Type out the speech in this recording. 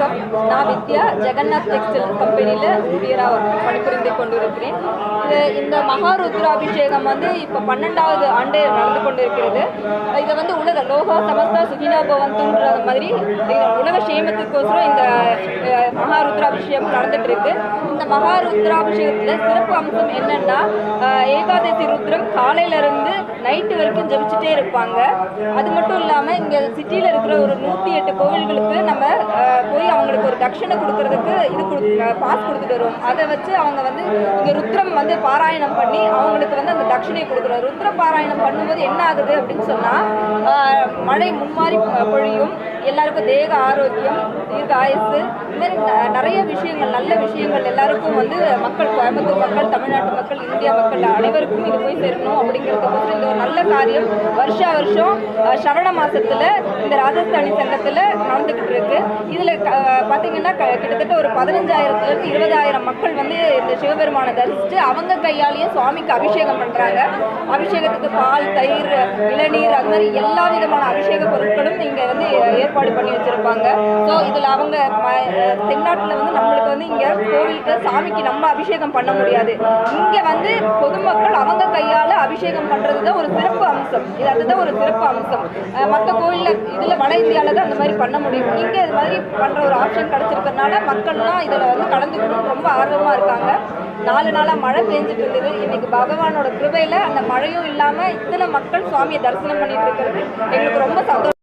வணக்கம். நான் வித்யா ஜெகநாத் டெக்ஸ்டைல் கம்பெனியில் ஊழியராக பணிபுரிந்து கொண்டிருக்கிறேன். இந்த மகாருத்ராபிஷேகம் இப்போ 12வது ஆண்டு நடந்து கொண்டிருக்கிறது. இதை உலக லோகா சமஸ்தா சுகினா பவந்துன்ற மாதிரி உலக சேமத்துக்கோசரம் இந்த மகாருத்ராபிஷேகம் நடந்துட்டு இருக்கு. இந்த மகாருத்ராபிஷேகத்தில் சிறப்பு அம்சம் என்னன்னா, ஏகாதசி ருத்ரம் காலையிலேருந்து நைட்டு வரைக்கும் ஜபிச்சுட்டே இருப்பாங்க. அது மட்டும் இல்லாமல் இங்கே சிட்டியில் இருக்கிற ஒரு 108 கோவில்களுக்கு நம்ம போய் அவங்களுக்கு ஒரு தட்சணை கொடுக்கறதுக்கு பாஸ் கொடுத்துட்டு வருவோம். அதை வச்சு அவங்க இங்கே ருத்ரம் பாராயணம் பண்ணி அவங்களுக்கு அந்த தட்சணையை கொடுக்குறோம். ருத்ர பாராயணம் பண்ணும்போது என்ன ஆகுது அப்படின்னு சொன்னால், மழை முன்மாறி பொழியும், எல்லாருக்கும் தேக ஆரோக்கியம், தீர்க்க ஆயுசு, இந்த மாதிரி நிறைய விஷயங்கள், நல்ல விஷயங்கள் எல்லாருக்கும் மக்கள், கோயம்புத்தூர் மக்கள், தமிழ்நாட்டு மக்கள், இந்தியா மக்கள் அனைவருக்கும் இது போய் சேரணும் அப்படிங்கிறதுக்கு இந்த ஒரு நல்ல காரியம் வருஷம் ஸ்ரவண மாசத்துல இந்த ராஜஸ்தானி சங்கத்தில் நடந்துகிட்டு இருக்கு. இதில் பார்த்தீங்கன்னா கிட்டத்தட்ட ஒரு 15,000 to 20,000 மக்கள் இந்த சிவபெருமானை தரிசித்து அவங்க கையாலேயே சுவாமிக்கு அபிஷேகம் பண்ணுறாங்க. அபிஷேகத்துக்கு பால், தயிர், இளநீர், அந்த மாதிரி எல்லா விதமான அபிஷேக பொருட்களும் இங்கே ஏற்பாடு பண்ணி வச்சுருப்பாங்க. ஸோ இதில் அவங்க தென்னாட்டில் நம்மளுக்கு இங்கே கோவிலுக்கு சாமிக்கு நம்ம அபிஷேகம் பண்ண முடியாது. இங்கே பொதுமக்கள் அவங்க கையால் அபிஷேகம் பண்ணுறது தான் ஒரு சிறப்பு அம்சம். அதுதான் ஒரு சிறப்பு அம்சம். மற்ற கோயிலில் இதில் வட இந்தியாவில் தான் அந்த மாதிரி பண்ண முடியும். இங்கே இது மாதிரி பண்ணுற ஒரு ஆப்ஷன் கிடச்சிருக்கிறதுனால மக்கள்லாம் இதில் கலந்துக்கணும் ரொம்ப ஆர்வமாக இருக்காங்க. 4 நாளாக மழை பெஞ்சிட்டு இருந்தது. இன்னைக்கு பகவானோட கிருபையில் அந்த மழையும் இல்லாமல் இத்தனை மக்கள் சுவாமியை தரிசனம் பண்ணிட்டு இருக்கிறது எங்களுக்கு ரொம்ப சந்தோஷம்.